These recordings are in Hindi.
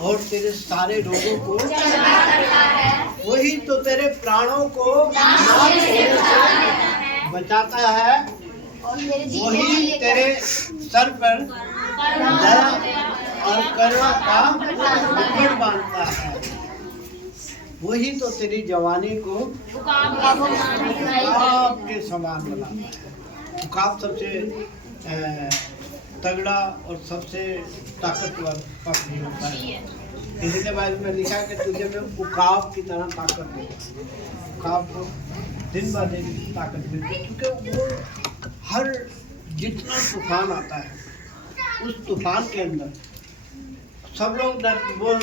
और तेरे सारे रोगों को वही तो तेरे प्राणों को नाश होने से बचाता है। वही तेरे सर पर दया और करुणा का मुकुट बांधता है। वही तो तेरी जवानी को उकाब के समान बनाता है। उकाब सबसे तगड़ा और सबसे ताकतवर पक्षी होता है। इसलिए बाइबल में लिखा है कि तुझे मैं उकाब की तरह ताकत दूंगा। उकाब को दिन ब दिन ताकत मिलती है, क्योंकि वो हर जितना तूफान आता है उस तूफान के अंदर सब लोग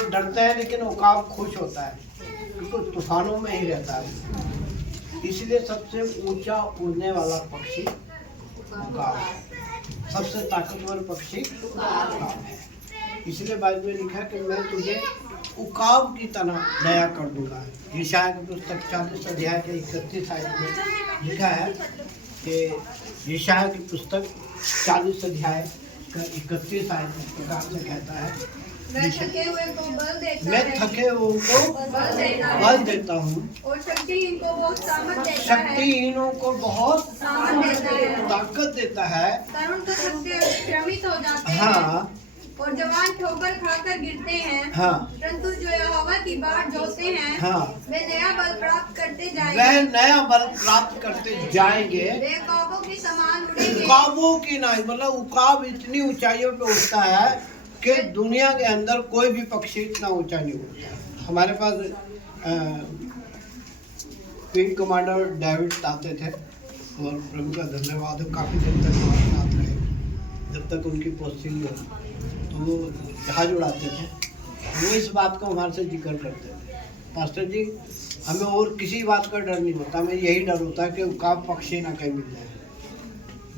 डरते हैं, लेकिन उकाब खुश होता है क्योंकि तूफानों में ही रहता है। इसलिए सबसे ऊंचा उड़ने वाला पक्षी उकाब है। सबसे ताकतवर पक्षी उकाब है। इसलिए बाइबल में लिखा कि मैं तुझे उकाब की तरह दया कर दूंगा। यशायाह की पुस्तक 40 अध्याय के 31 आयत में लिखा है कि यशायाह की पुस्तक 40 अध्याय का 31 आयत इस प्रकार से कहता है, मैं थके हुए को बल देता हूँ और शक्तिहीनों को बहुत ताकत देता है। तरुण तो थकते श्रमित हो जाते हैं। हाँ, और जवान ठोकर खाकर गिरते हैं। हाँ, परंतु जो यहोवा की बाट जोते हैं, हाँ, वे नया बल प्राप्त करते जाएंगे। वे नया बल प्राप्त करते जाएंगे। वे उकाबों के समान उड़ेंगे। उकाबों की नहीं, मतलब उकाब इतनी ऊंचाइयों पे उड़ता है कि दुनिया के अंदर कोई भी पक्षी इतना ऊंचा नहीं उड़ता। हमारे पास विंग कमांडर डेविड आते थे और प्रभु का धन्यवाद हो, काफ़ी दिन तक हमारे साथ रहे जब तक उनकी पोस्टिंग हो। तो वो जहाज उड़ाते थे, वो इस बात को हमारे से जिक्र करते थे, पास्टर जी हमें और किसी बात का डर नहीं होता, हमें यही डर होता है कि उकाब पक्षी ना कहीं मिल जाए।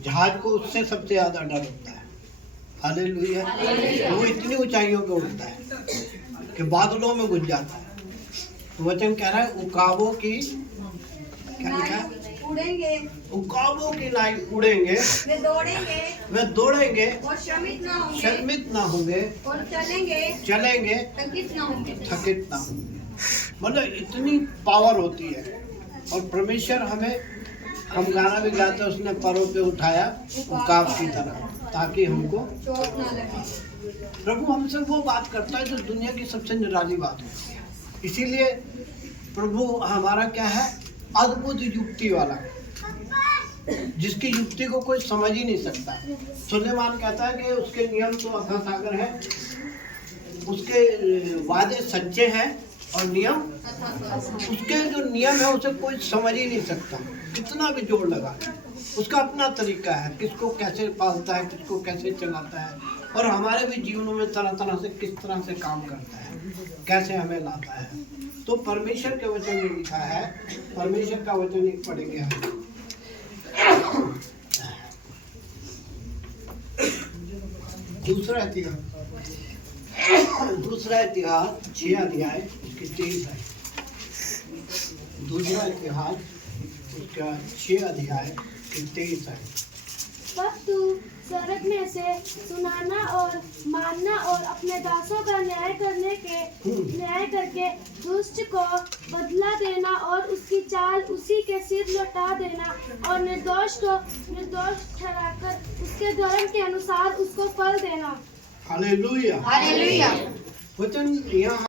जहाज को उससे सबसे ज़्यादा डर होता है। हालेलुया। वो इतनी ऊंचाइयों पे उड़ता है कि बादलों में घुस जाता है। तो वचन कह रहा है उकाबों की क्या लिखा है? उड़ेंगे, उकाबों की नाई उड़ेंगे, वे दौड़ेंगे और श्रमित ना होंगे और चलेंगे थकित ना होंगे। मतलब इतनी पावर होती है। और परमेश्वर हमें, हम गाना भी गाते हैं, उसने परों पे उठाया उकाब की तरह ताकि हमको चोट ना लगे। प्रभु हमसे वो बात करता है जो दुनिया की सबसे निराली बात होती है। इसीलिए प्रभु हमारा क्या है, अद्भुत युक्ति वाला, जिसकी युक्ति को कोई समझ ही नहीं सकता। सुलेमान कहता है कि उसके नियम तो अथाह सागर है, उसके वादे सच्चे हैं और नियम, उसके जो नियम है उसे कोई समझ ही नहीं सकता। कितना भी जोर लगा, उसका अपना तरीका है, किसको कैसे पालता है, किसको कैसे चलाता है, और हमारे भी जीवनों में तरह तरह से किस तरह से काम करता है, कैसे हमें लाता है। तो परमेश्वर के वचन में लिखा है, परमेश्वर का वचन एक पढ़ेंगे हम। दूसरा इतिहास 6 अध्याय उसके 23 है। दूसरा इतिहास उसका 6 अध्याय के 23 है। तब तू स्वर्ग में से सुनाना और मानना और अपने दासों का न्याय करके दुष्ट को बदला देना और उसकी चाल उसी के सिर लौटा देना और निर्दोष को निर्दोष ठहराकर उसके धर्म के अनुसार उसको फल देना। हालेलुया। हालेलुया। वचन यहाँ